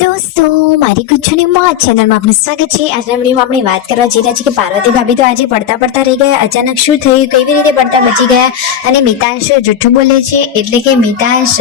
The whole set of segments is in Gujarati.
दोस्तों मारी गुच्छनीમાં ચેનલમાં આપનું સ્વાગત છે। આજના વિડીયોમાં આપણે વાત કરવા જઈ રહ્યા છીએ કે પાર્વતી ભાભી તો આજે પડતા પડતા રહી ગયા। અચાનક શું થયું, કેવી રીતે પડતા બચી ગયા અને મિતાંશ જૂઠું બોલે છે, એટલે કે મિતાંશ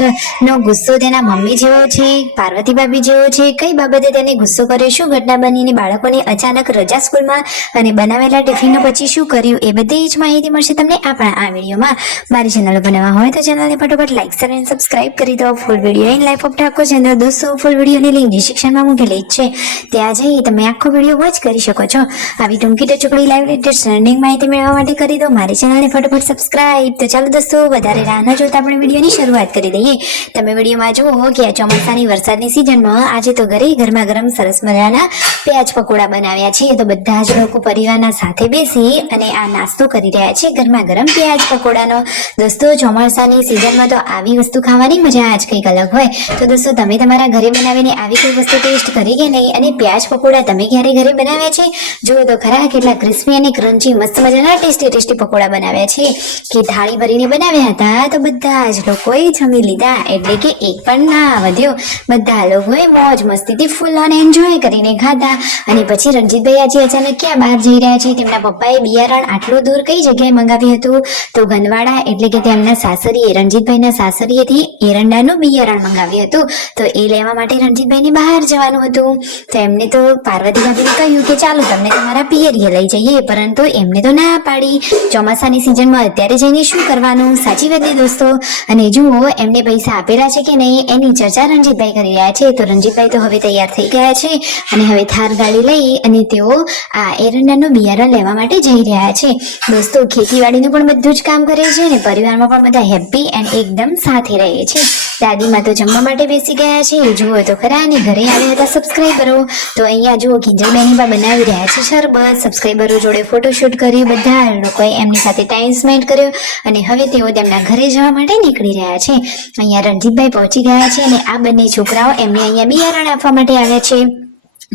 નો ગુસ્સો તેના મમ્મી જેવો છે, પાર્વતી ભાભી જેવો છે। કઈ બાબતે તેને ગુસ્સો કર્યો, શું ઘટના બની અને બાળકોને અચાનક રજા સ્કૂલમાં અને બનાવેલા ટિફિનનો પછી શું કર્યું, એ બધી જ માહિતી મળશે તમને આપણા આ વિડીયોમાં। મારી ચેનલ બનાવવા હોય તો ચેનલને ફટાફટ લાઈક શેર અને સબસ્ક્રાઇબ કરી દો। Full video in life of Thakor channel દોસ્તો ફૂલ વિડીયોની ડિસ્ક્રિપ્શનમાં મૂકેલી છે, ત્યાં જઈ તમે આખો વિડીયો વોચ કરી શકો છો। આવી ટૂંકી ટચુકડી લાઈવ લેટેસ્ટ ટ્રેન્ડિંગ માહિતી મેળવવા માટે કરી દો મારી ચેનલને ફટાફટ સબસ્ક્રાઇબ। તો ચાલો દોસ્તો વધારે રાહ ન જોતા આપણે વિડીયોની શરૂઆત કરી દઈએ। તમે વિડીયોમાં જુઓ કે આ ચોમાસાની વરસાદની સિઝનમાં આજે તો ગરમા ગરમ સરસ મજાના પ્યાજ પકોડા બનાવ્યા છે। તો બધા જ લોકો પરિવારના સાથે બેસી અને આ નાસ્તો કરી રહ્યા છે, ગરમા ગરમ પ્યાજ પકોડાનો। દોસ્તો ચોમાસાની સિઝનમાં તો આવી વસ્તુ ખાવાની મજા જ કંઈક અલગ હોય। તો દોસ્તો તમે તમારા ઘરે બનાવીને આવી કોઈ વસ્તુ ટેસ્ટ કરી કે નહીં, અને પ્યાજ પકોડા તમે ક્યારે ઘરે બનાવ્યા છે? જુઓ તો ખરા કેટલા ક્રિસ્પી અને ક્રન્ચી મસ્ત મજાના ટેસ્ટી પકોડા બનાવ્યા છે કે થાળી ભરીને બનાવ્યા હતા। તો બધા જ લોકોએ જમી લીધા, એટલે કે એક પણ ના વધ્યો। બધા લોકોએ મોજ મસ્તીથી ફૂલ ઓન એન્જોય કરીને ખાધા। અને પછી રણજીતભાઈ આજે અચાનક ક્યાં બહાર જઈ રહ્યા છે? તેમના પપ્પાએ બિયારણ આટલું દૂર કઈ જગ્યાએ મંગાવ્યું હતું? તો ગંદવાડા એટલે કે તેમના સાસરીએ, રણજીતભાઈના સાસરીએથી એરંડાનું બિયારણ મંગાવ્યું હતું। તો એ લેવા માટે રણજીતભાઈને બહાર જવાનું હતું। તો એમને તો પાર્વતી ભાભીને કહ્યું કે ચાલો તમને તમારા પિયરીએ લઈ જઈએ, પરંતુ એમને તો ના પાડી। ચોમાસાની સિઝનમાં અત્યારે જઈને શું કરવાનું? સાચી વાત ને દોસ્તો। અને જુઓ એમને પૈસા આપેલા છે કે નહીં એની ચર્ચા રણજીતભાઈ કરી રહ્યા છે। તો રણજીતભાઈ તો હવે તૈયાર થઈ ગયા છે અને હવે થાર ગાડી લઈ અને તેઓ આ એરંડાનું બિયારણ લેવા માટે જઈ રહ્યા છે। દોસ્તો ખેતીવાડીનું પણ બધું જ કામ કરે છે અને પરિવારમાં પણ બધા હેપી એન્ડ એકદમ સાથે રહે છે। દાદીમાં તો જમવા માટે બેસી ગયા છે, જુઓ તો ખરા। અને ઘરે આવ્યા હતા સબસ્ક્રાઈબરો, તો અહીંયા જુઓ કિંજલબેની પણ બનાવી રહ્યા છે શરબત। સબસ્ક્રાઈબરો જોડે ફોટોશૂટ કર્યું, બધા લોકોએ એમની સાથે ટાઈમ સ્પેન્ડ કર્યો અને હવે તેઓ તેમના ઘરે જવા માટે નીકળી રહ્યા છે। અહીંયા રણજીતભાઈ પહોંચી ગયા છે અને આ બંને છોકરાઓ એમને અહીંયા બિયારણ આપવા માટે આવ્યા છે।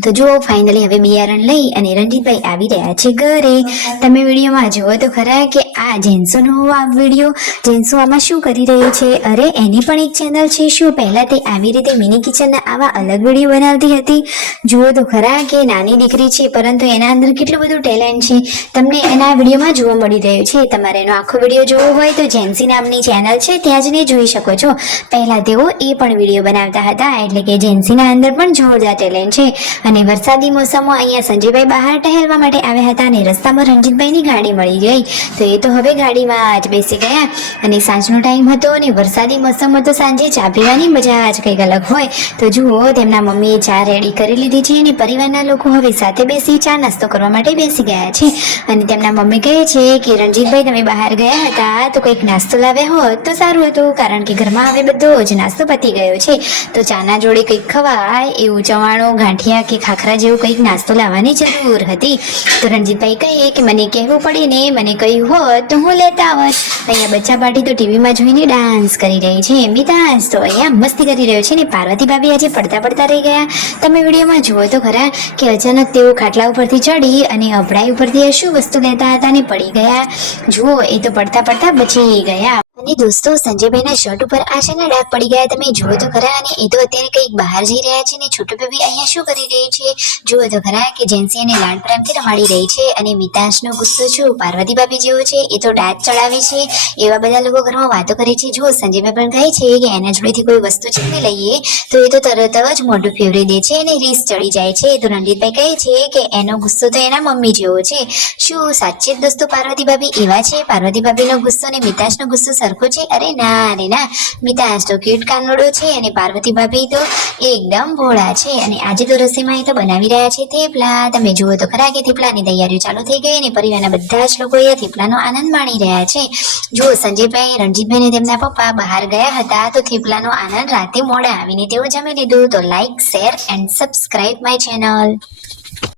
તો જુઓ ફાઇનલી હવે બિયારણ લઈ અને રણજીતભાઈ આવી રહ્યા છે ઘરે। તમે વિડીયોમાં જુઓ તો ખરા કે આ જેન્સોનો આ વિડીયો, જેન્સો આમાં શું કરી રહ્યું છે? અરે એની પણ એક ચેનલ છે। શું પહેલા તે આવી રીતે મિની કિચનના આવા અલગ વિડીયો બનાવતી હતી? જુઓ તો ખરા કે નાની દીકરી છે, પરંતુ એના અંદર કેટલું બધું ટેલેન્ટ છે, તમને એના વિડીયોમાં જોવા મળી રહ્યું છે। તમારે એનો આખો વિડીયો જોવો હોય તો જેન્સી નામની ચેનલ છે, ત્યાં જઈને જોઈ શકો છો। પહેલા તેઓ એ પણ વિડીયો બનાવતા હતા, એટલે કે જેન્સીના અંદર પણ જોરદાર ટેલેન્ટ છે। અને વરસાદી મોસમમાં અહીંયા સંજયભાઈ બહાર ટહેલવા માટે આવ્યા હતા અને રસ્તામાં રણજીતભાઈની ગાડી મળી ગઈ, તો એ તો હવે ગાડીમાં જ બેસી ગયા। અને સાંજનો ટાઈમ હતો અને વરસાદી મોસમમાં તો સાંજે ચા પીવાની મજા જ કંઈક અલગ હોય। તો જુઓ તેમના મમ્મીએ ચા રેડી કરી લીધી છે અને પરિવારના લોકો હવે સાથે બેસી ચા નાસ્તો કરવા માટે બેસી ગયા છે। અને તેમના મમ્મી કહે છે કે રણજીતભાઈ તમે બહાર ગયા હતા તો કંઈક નાસ્તો લાવ્યા હોત તો સારું હતું, કારણ કે ઘરમાં હવે બધો જ નાસ્તો પતી ગયો છે। તો ચાના જોડે કંઈક ખવાય એવું ચવાણું, ગાંઠિયા કે ખાખરા જેવું કંઈક નાસ્તો લાવવાની જરૂર હતી। તો રણજીતભાઈ કહે કે મને કહેવું પડે ને, મને કહ્યું હોત તો હું લેતા આવત। અહીંયા બચ્ચા પાર્ટી તો ટીવીમાં જોઈને ડાન્સ કરી રહી છે, મિતાંશ તો અહીંયા મસ્તી કરી રહ્યો છે ને પાર્વતી ભાભી આજે પડતા પડતા રહી ગયા। તમે વિડીયોમાં જુઓ તો ખરા કે અચાનક તેઓ ખાટલા ઉપરથી ચડી અને અભડાઈ ઉપરથી શું વસ્તુ લેતા હતા અને પડી ગયા। જુઓ એ તો પડતા પડતા બચી ગયા। અને દોસ્તો સંજયભાઈના શર્ટ ઉપર આશાના ડાઘ પડી ગયા, તમે જુઓ તો ખરા। અને એ તો અત્યારે કંઈક બહાર જઈ રહ્યા છે ને છોટુ બેબી અહીંયા શું કરી રહી છે? જુઓ તો ખરા કે જેન્સી એને લાડ પ્રેમથી રમાડી રહી છે। અને મિતાંશનો ગુસ્સો શું પાર્વતી ભાભી જેવો છે, એ તો દાંત ચડાવે છે, એવા બધા લોકો ઘરમાં વાતો કરે છે। જુઓ સંજયભાઈ પણ કહે છે કે એના જોડેથી કોઈ વસ્તુ છીનવી લઈએ તો એ તો તરત જ મોઢું ફેવરી દે છે અને રીસ ચડી જાય છે। તો રણજીતભાઈ કહે છે કે એનો ગુસ્સો તો એના મમ્મી જેવો છે। શું સાચે જ દોસ્તો પાર્વતી ભાભી એવા છે? પાર્વતી ભાભીનો ગુસ્સો અને મિતાંશનો ગુસ્સો સરખો છે? અરે ના, મિતાંશ તો ક્યુટ કાનડો છે અને પાર્વતી ભાભી તો એકદમ ભોળા છે। અને આજે તો રસોઈમાં એ તો બનાવી રહ્યા છે થેપલા। તમે જુઓ તો ખરા કે થેપલાની તૈયારીઓ ચાલુ થઈ ગઈ અને પરિવારના બધા જ લોકો એ થેપલાનો આનંદ માણી રહ્યા છે। જુઓ સંજયભાઈ, રણજીતભાઈ ને તેમના પપ્પા બહાર ગયા હતા, તો થેપલાનો આનંદ રાતે મોડા આવીને તેઓ જમી લીધું। તો like, share and subscribe my channel.